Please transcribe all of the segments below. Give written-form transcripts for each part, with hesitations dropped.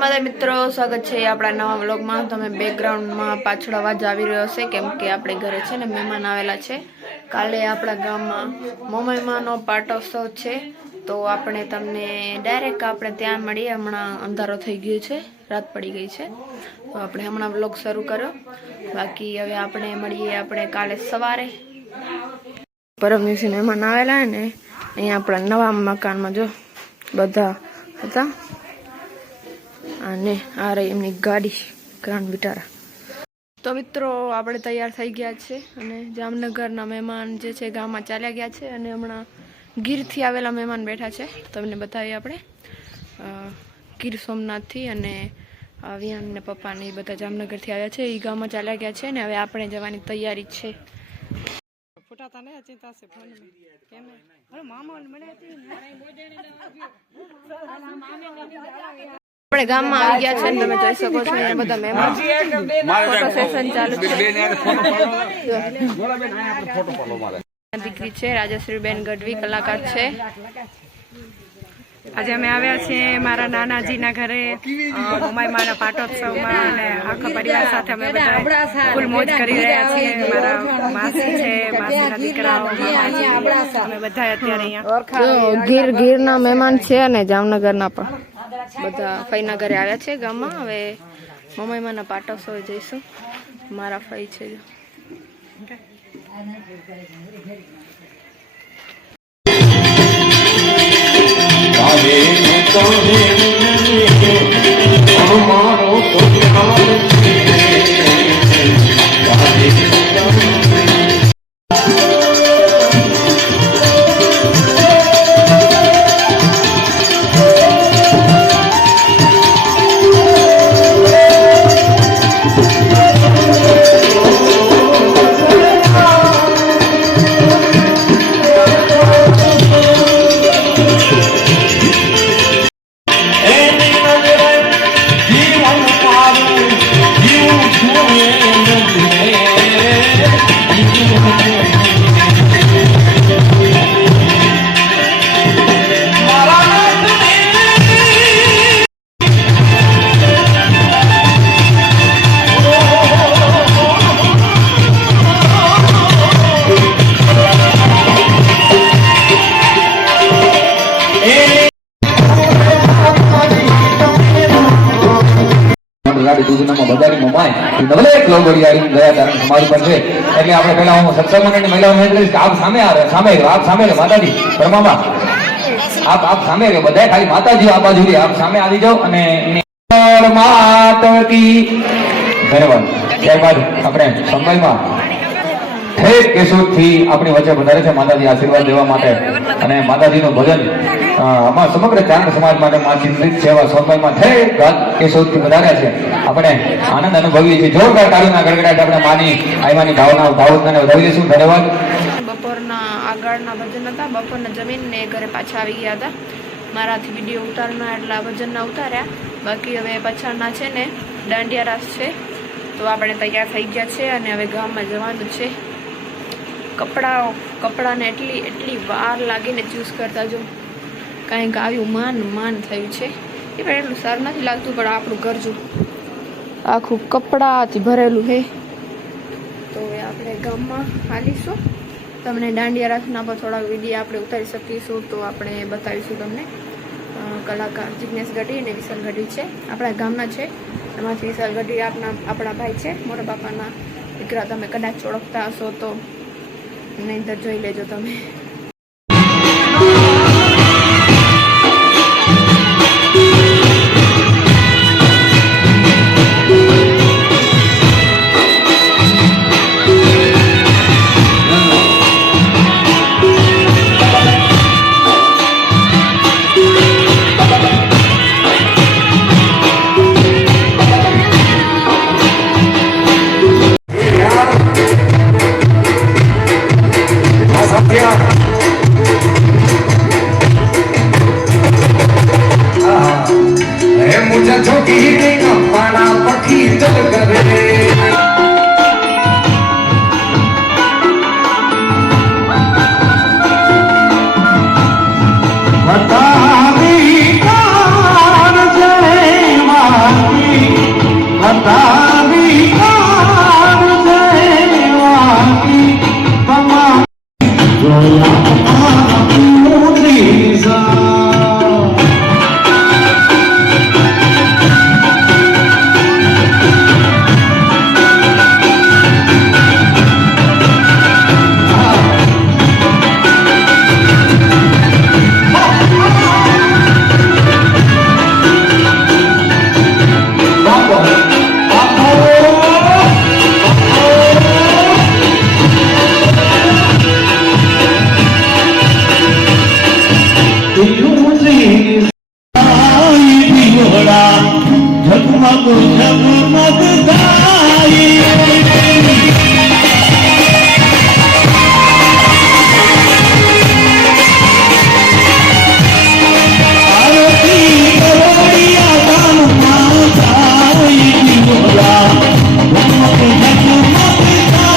મારા મિત્રો, સ્વાગત છે આપણા નવા વ્લોગમાં। તમે બેકગ્રાઉન્ડમાં પાછળ અવાજ આવી રહ્યો હશે કેમ કે આપણે ઘરે છે ને મહેમાન આવેલા છે। કાલે આપણા ગામમાં મમઈમાનો પાટોત્સવ છે, તો આપણે તમને ડાયરેક્ટ આપણે ત્યાં મળીએ। હમણાં અંધારો થઈ ગયો છે, રાત પડી ગઈ છે, તો આપણે હમણાં વ્લોગ શરૂ કર્યો। બાકી હવે આપણે મળીએ આપણે કાલે સવારે। પરમ દિવસે મહેમાન આવેલા ને અહીંયા આપણા નવા મકાનમાં જો બધા હતા, અને આ રહી એમની ગાડી ગ્રાન્ડ વિટારા। તો મિત્રો આપણે તૈયાર થઈ ગયા છે અને જામનગરના મહેમાન જે છે ગામમાં ચાલ્યા ગયા છે, અને હમણાં ગીરથી આવેલા મહેમાન બેઠા છે। તમને બતાવીએ આપણે ગીર સોમનાથથી, અને વિયાન ને પપ્પા ને એ બધા જામનગરથી આવ્યા છે, એ ગામમાં ચાલ્યા ગયા છે, ને હવે આપણે જવાની તૈયારી છે। આપણે ગામમાં આવી ગયા છે, તમે જોઈ શકો છો અહીંયા બધા મહેમાન, ફોટો સેશન ચાલુ છે। દીકરી છે રાજેશ્રીબેન ગઢવી, કલાકાર છે। આજે અમે આવ્યા છીએ મારા નાનાજીના ઘરે મમઈમાના પાટોત્સવમાં, અને આખા પરિવાર સાથે અમે બધા ફૂલ મોજ કરી રહ્યા છીએ। મારા માસી છે, માસીના દીકરાઓ, અમે બધા અત્યારે અહીંયા ગીરના મહેમાન છે, અને જામનગરના પણ બધા ફઈના ઘરે આવ્યા છે ગામમાં। હવે મમઈમાના પાટોત્સવ જઈશું। મારા ફઈ છે જો એટલે આપણે પેલા હું સત્સંગ મંડળની મહિલાઓને કહીશ, આપ સામે આપ સામે માતાજી પરમામાં આપ સામે રહ્યો, બધા ખાલી માતાજી આ બાજુ આપ સામે આવી જાઓ, અને ધન્યવાદ। ત્યારબાદ આપણે સંભાઈમાં ઠેક કેશોદથી આપણી વચ્ચે વધારે છે માતાજી આશીર્વાદ દેવા માટે, અને માતાજીનું ભજન આમાં સમગ્ર ચાંદ સમાજ માટે માસિક સેવા સોનભાઈમાં ઠેક કેશોદથી વધાર્યા છે। આપણે આનંદ અનુભવીએ છીએ। જોરદાર તાળીના ગડગડાટ આપણે માની આઈમાની ભાવના દાવતને વધાવી દઈશું। ધન્યવાદ। બપોરના આગળના ભજન હતા, બપોરના જમીનને ઘરે પાછા આવી ગયા હતા। મારાથી વિડીયો ઉતારના એટલા ભજનના ઉતાર્યા, બાકી હવે પાછળના છે ને દાંડિયા રાસ છે, તો આપણે તૈયાર થઈ ગયા છે, અને હવે ગામમાં જવાનું છે। કપડાને એટલી વાર લાગીને ચૂઝ કરતા જો કાંઈક આવ્યું માન થયું છે, એ પણ એટલું સારું નથી લાગતું, પણ આપણું ઘર જો આખું કપડાથી ભરેલું છે। તો હવે આપણે ગામમાં હાલીશું, તમને દાંડિયા રાસના પર થોડાક વિડીયો આપણે ઉતારી શકીશું, તો આપણે બતાવીશું તમને। કલાકાર જિગ્નેશ ગઢવી અને વિશાલ ગઢવી છે, આપણા ગામના છે। એમાંથી વિશાલ ગઢવી આપણા ભાઈ છે, મોટા બાપાના દીકરા। તમે કદાચ ઓળખતા હશો તો નહીંતર જોઈ લેજો તમે। ઝગમગ ઝગમગ થાય આરતી કરોડિયા ગામમાં જાય દીવડા ઝગમગ ઝગમગ થાય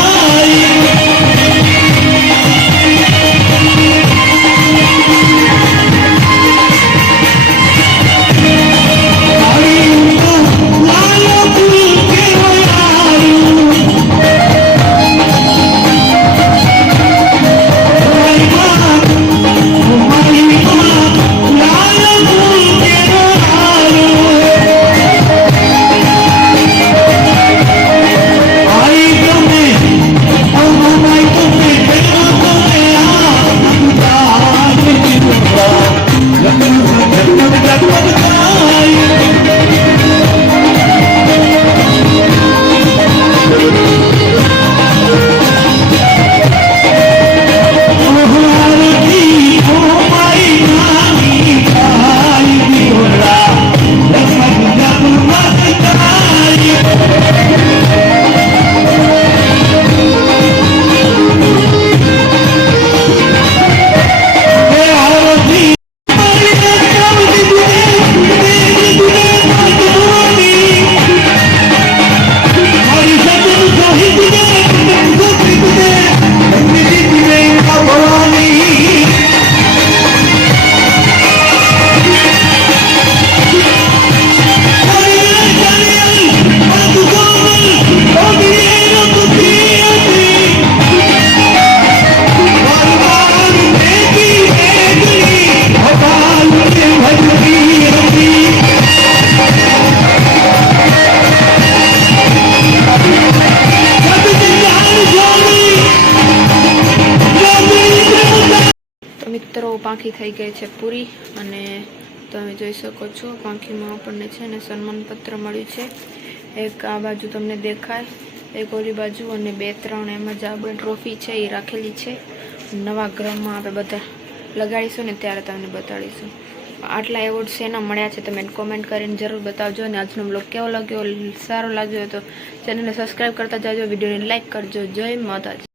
મિત્રો પાંખી થઈ ગઈ છે પૂરી અને તમે જોઈ શકો છો પાંખીમાં આપણને છે ને સન્માનપત્ર મળ્યું છે. એક આ બાજુ તમને દેખાય, એક ઓલી બાજુ, અને 2-3 એમ જ આપણે ટ્રોફી છે એ રાખેલી છે. નવા ગ્રહમાં આપણે બધા લગાડીશું ને ત્યારે તમને બતાડીશું. આટલા એવોર્ડ શેના મળ્યા છે તમે કોમેન્ટ કરીને જરૂર બતાવજો. અને આજનો બ્લોગ કેવો લાગ્યો, સારો લાગ્યો તો ચેનલને સબસ્ક્રાઈબ કરતા જાજો, વિડીયોને લાઈક કરજો. જય માતાજી.